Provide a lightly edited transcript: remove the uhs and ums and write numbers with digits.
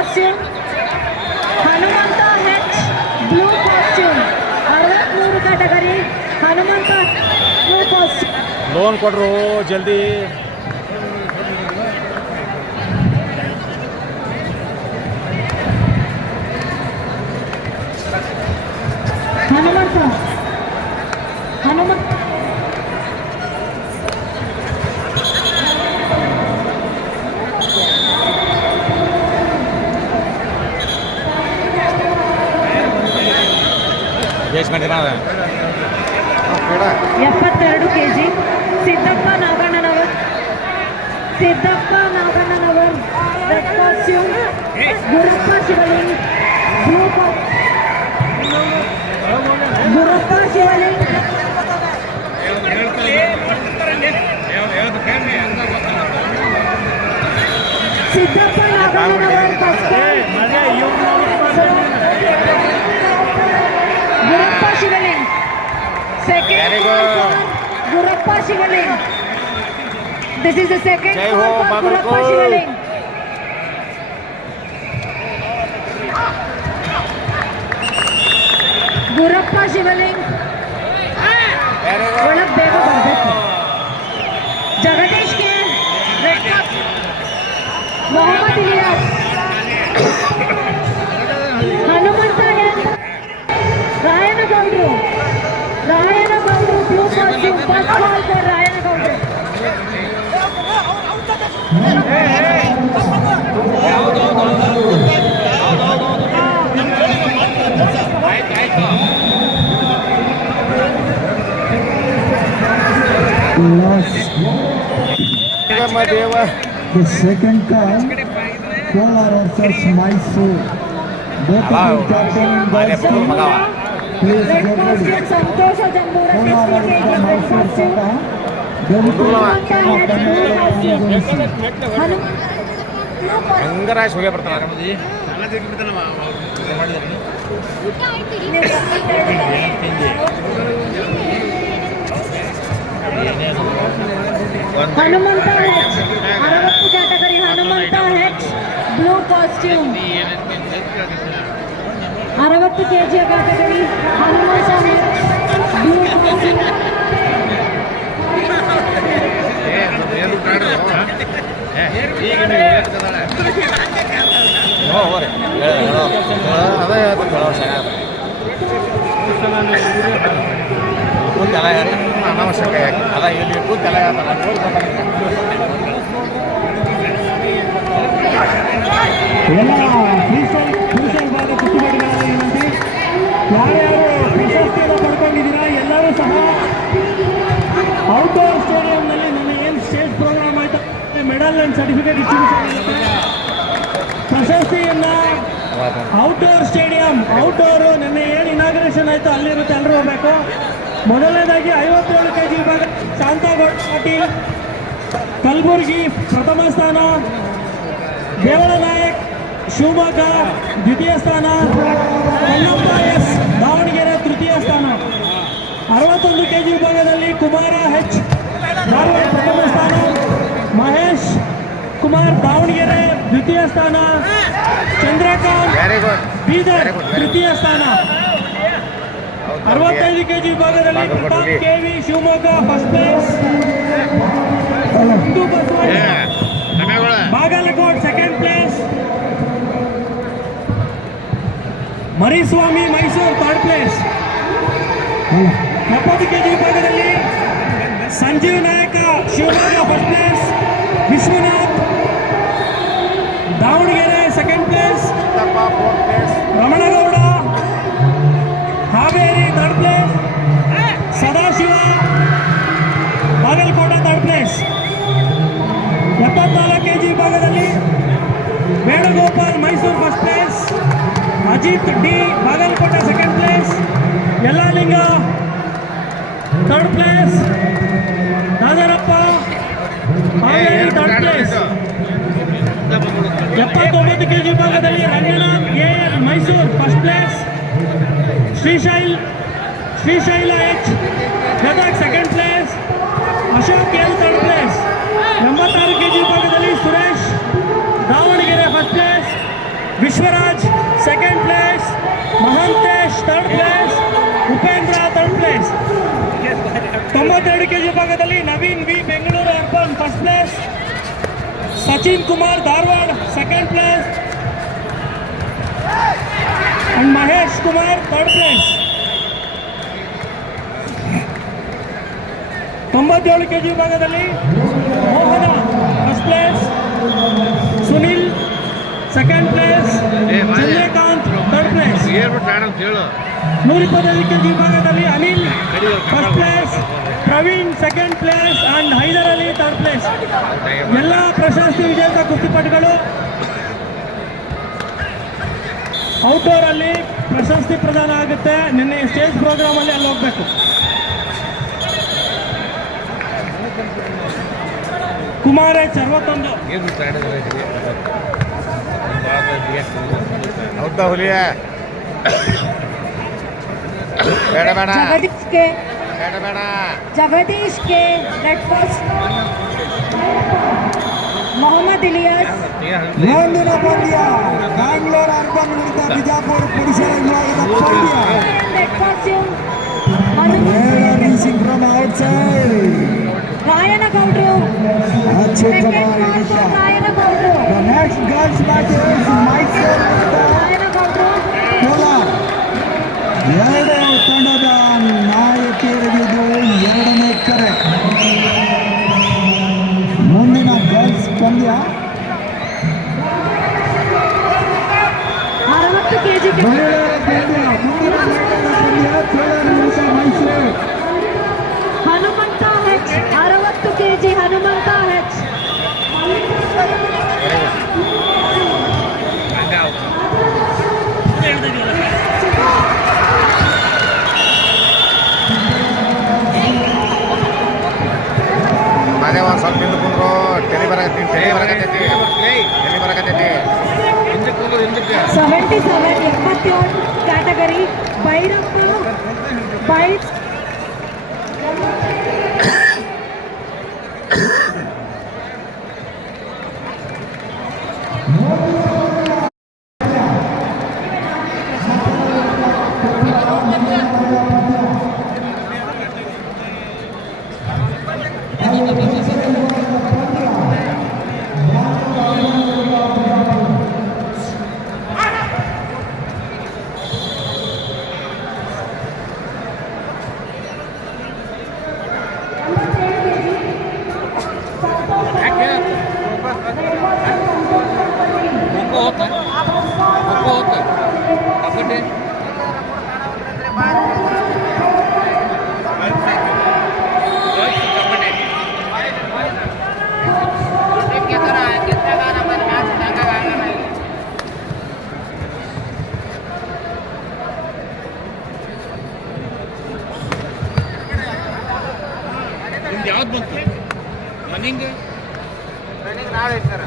Costume. Hanumantha H blue costume 63 category. Hanumantha blue costume. Loan ಕೊಡ್ರು ಜಲ್ದಿ. ಹನುಮಂತ ಎಷ್ಟು ಗಂಟೆ 72 kg. Siddappa Nagannavar red costume. Gurappa Shivaling blue Gurappa Shivaling. Siddappa Nagannavar Gurappa Shivaling. Second Gurappa Shivaling. This is the second call for Gurappa Shivaling. Gurappa Shivaling ಒಳಗೆ ಬೇಗ ಬರಬೇಕು. ಜಗದೀಶ್ಗೆ ರೆಡ್ ಕಪ್. ಮೊಹಮ್ಮದ್ ಇಲಿಯಾಸ್. ಹನುಮಂತ ರಾಯನಗೌಡರು blue costume. First call for ರಾಯನಗೌಡರು. The second call, Kolar versus Mysore. Both of you captain in the please get ready. Santosh Jambura Mysore Sata. ಹೆಂಗರಾಜ್ ಹೋಗೇ ಬರ್ತಾನೆ. Hanumantha H 60 category. Hanumantha H blue costume 60 kg category. Hanumantha H blue costume. ಅನಾವಶ್ಯಕ ಅದ ಇಲ್ಲಿ ಕೂತೆಲ್ಲ ಯಾರ್ಯಾರು ಪ್ರಶಸ್ತಿಯನ್ನು ಪಡ್ಕೊಂಡಿದ್ದೀರಾ ಎಲ್ಲರೂ ಸಹ ಔಟ್ಡೋರ್ ಸ್ಟೇಡಿಯಂನಲ್ಲಿ ನನ್ನ ಏನು ಸ್ಟೇಜ್ ಪ್ರೋಗ್ರಾಮ್ ಆಯ್ತು ಮೆಡಲ್ ಆ್ಯಂಡ್ ಸರ್ಟಿಫಿಕೇಟ್ ಡಿಸ್ಟ್ರಿಬ್ಯೂಷನ್ ಪ್ರಶಸ್ತಿಯನ್ನ ಔಟ್ಡೋರ್ ಸ್ಟೇಡಿಯಂ ಔಟ್ಡೋರು ನಿನ್ನೆ ಏನು ಇನಾಗ್ರೇಷನ್ ಆಯಿತು ಅಲ್ಲಿರುತ್ತೆ, ಎಲ್ಲರೂ ಹೋಗಬೇಕು. ಮೊದಲನೇದಾಗಿ 57 kg ವಿಭಾಗ ಶಾಂತಗೌಡ ಪಾಟೀಲ್ ಕಲಬುರಗಿ ಪ್ರಥಮ ಸ್ಥಾನ. ದೇವಳ ನಾಯಕ್ ಶಿವಮೊಗ್ಗ ದ್ವಿತೀಯ ಸ್ಥಾನ. ಕಲ್ಲಪ್ಪ ಎಸ್ ದಾವಣಗೆರೆ ತೃತೀಯ ಸ್ಥಾನ. 61 kg ವಿಭಾಗದಲ್ಲಿ ಕುಮಾರ ಹೆಚ್ ಧಾರವಾಡ ಪ್ರಥಮ ಸ್ಥಾನ. ಮಹೇಶ್ ಕುಮಾರ್ ದಾವಣಗೆರೆ ದ್ವಿತೀಯ ಸ್ಥಾನ. ಚಂದ್ರಕಾಂತ್ ಬೀದರ್ ತೃತೀಯ ಸ್ಥಾನ. 65 kg ವಿಭಾಗದಲ್ಲಿ Pratap KV Shivamogga first place. Hindu Basavanna Bagalkot second place. Mariswamy Mysuru third place. 70 kg ವಿಭಾಗದಲ್ಲಿ Sanjeev Nayaka Shivamogga first place. Vishwanath Davanagere second place. Ramanagouda Haveri third place. Sadashiva Bagalakota third place. 74 kg ವಿಭಾಗದಲ್ಲಿ Venugopal Mysuru first place. Ajith D Bagalkote second place. Yallalinga third place. Rajarappa Haveri third place. 79 kg ವಿಭಾಗದಲ್ಲಿ Ranganath AR Mysuru first place. Srishaila H Gadag second place. Ashok L third place. 86 kg ವಿಭಾಗದಲ್ಲಿ Suresh Davanagere first place. 92 kg ವಿಭಾಗದಲ್ಲಿ Naveen V Bengaluru urban first place, Sachin Kumar Dharwad second place and Mahesh Kumar third place. 97 kg ವಿಭಾಗದಲ್ಲಿ Mohana first place, Sunil second place, Chandrakant third place. 125 kg ವಿಭಾಗದಲ್ಲಿ Anil first place, Praveen second place and Haider Ali third place. ಎಲ್ಲ ಪ್ರಶಸ್ತಿ ವಿಜೇತ ಕುಸ್ತಿಪಟುಗಳು outdoor ಅಲ್ಲಿ ಪ್ರಶಸ್ತಿ ಪ್ರದಾನ ಆಗುತ್ತೆ. ನಿನ್ನೆ ಸ್ಟೇಜ್ ಪ್ರೋಗ್ರಾಮ್ ಅಲ್ಲಿ ಅಲ್ಲಿ ಹೋಗ್ಬೇಕು. ಕುಮಾರ್ ಎಚ್ 61. ಹೌದಾ ಹುಲಿಯ ಬೇಡ ಬೇಡ जगदीश के ಬೇಡ ಬೇಡ जगदीश के रेड पोस्ट, मोहम्मद इलियास ಮುಂದಿನ ಪಂದ್ಯ ಬ್ಯಾಂಗ್ಳೂರ್ ಅರ್ಬನ್ ವಿರುದ್ಧ ಬಿಜಾಪುರ ಪುರುಷರ ವಿಭಾಗದ ಪಂದ್ಯ. Red costume, Where are reaching from outside? ರಾಯನಗೌಡರು ಅತ್ಯುತ್ತಮ ಸೆಕೆಂಡ್ ಮಾರ್ಕ್ ಯುದ್ಧ. ರಾಯನಗೌಡರು, The next girls match is Mysore ವಿರುದ್ಧ ರಾಯನಗೌಡರು ಕೋಲಾರ. ಎರಡು ತಂಡದ ನಾಯಕಿಯರಿಗಿದು ಎರಡನೇ ಕರೆ. ಮುಂದಿನ ಗರ್ಲ್ಸ್ ಪಂದ್ಯ 60 kg ಮಹಿಳೆಯರ ಪಂದ್ಯ. ಮುಂದಿನ ಪಂದ್ಯ ಕೋಲಾರ ವಿರುದ್ಧ ಮೈಸೂರು. ಹನುಮಂತ ಹೆಚ್ 60 kg ಹನುಮಂತ ಹೆಚ್. ಅದೇ ಒಂದು ಸ್ವಲ್ಪ ಹಿಂದೆ ಕುಂದ್ರು ತಲೆ ಬರಕತ್ತೈತಿ 77 ಕ್ಯಾಟಗರಿ ಭೈರಪ್ಪ ಬೈಟ್ ಯಾವ್ದು ಬಂತು ರನ್ನಿಂಗ್ ನಾಳೆ ಇರ್ತಾರ.